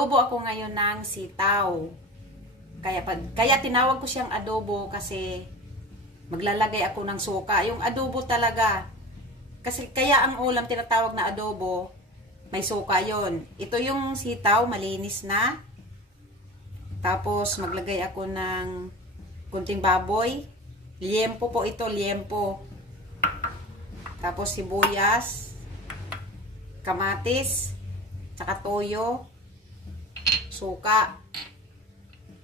Mag-aadobo ako ngayon ng sitaw. Kaya tinawag ko siyang adobo kasi maglalagay ako ng suka. Yung adobo talaga. Kasi kaya ang ulam tinatawag na adobo, may suka yon. Ito yung sitaw, malinis na. Tapos maglagay ako ng kunting baboy. Liempo po ito, liempo. Tapos sibuyas, kamatis, tsaka toyo, suka,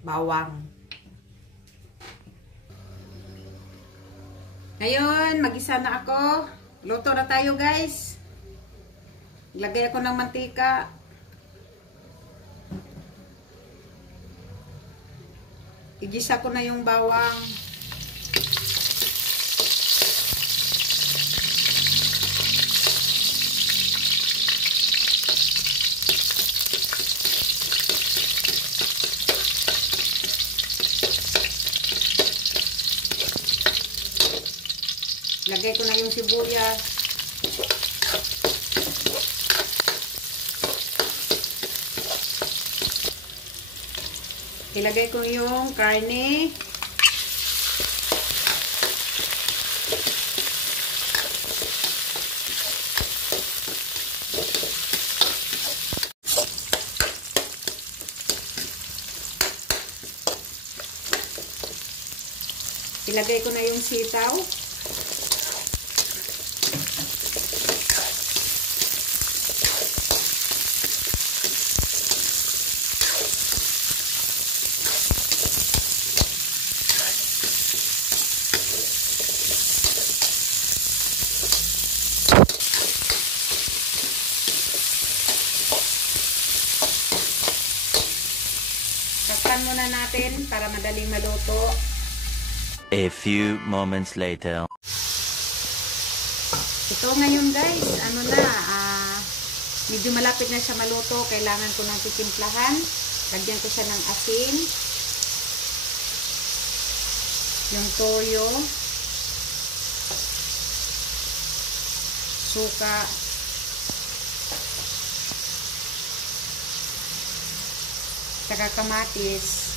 bawang. Ngayon, mag-isa na ako. Luto na tayo, guys. Lagay ako ng mantika. Igisa ko na yung bawang. Lagay ko na yung sibuyas. Ilagay ko yung karne. Ilagay ko na yung sitaw. Takpan muna natin para madaling maluto. A few moments later. Ito ngayon, guys, medyo malapit na siya maluto. Kailangan ko nang titimplahan. Lagyan ko siya ng asin. Yung toyo. Suka. Saka kamatis.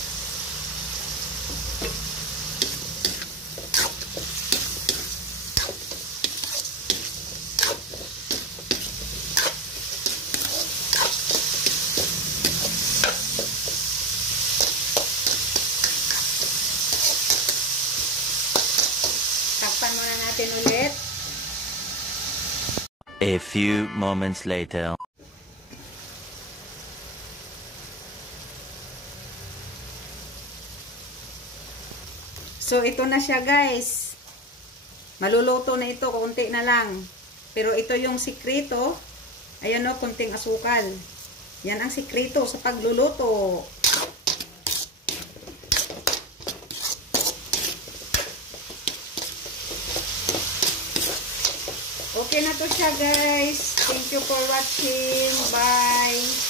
Takpan muna natin ulit. A few moments later. So, ito na siya, guys. Maluluto na ito. Kunti na lang. Pero ito yung sikreto. Ayan o, kunting asukal. Yan ang sikreto sa pagluluto. Okay na to siya, guys. Thank you for watching. Bye!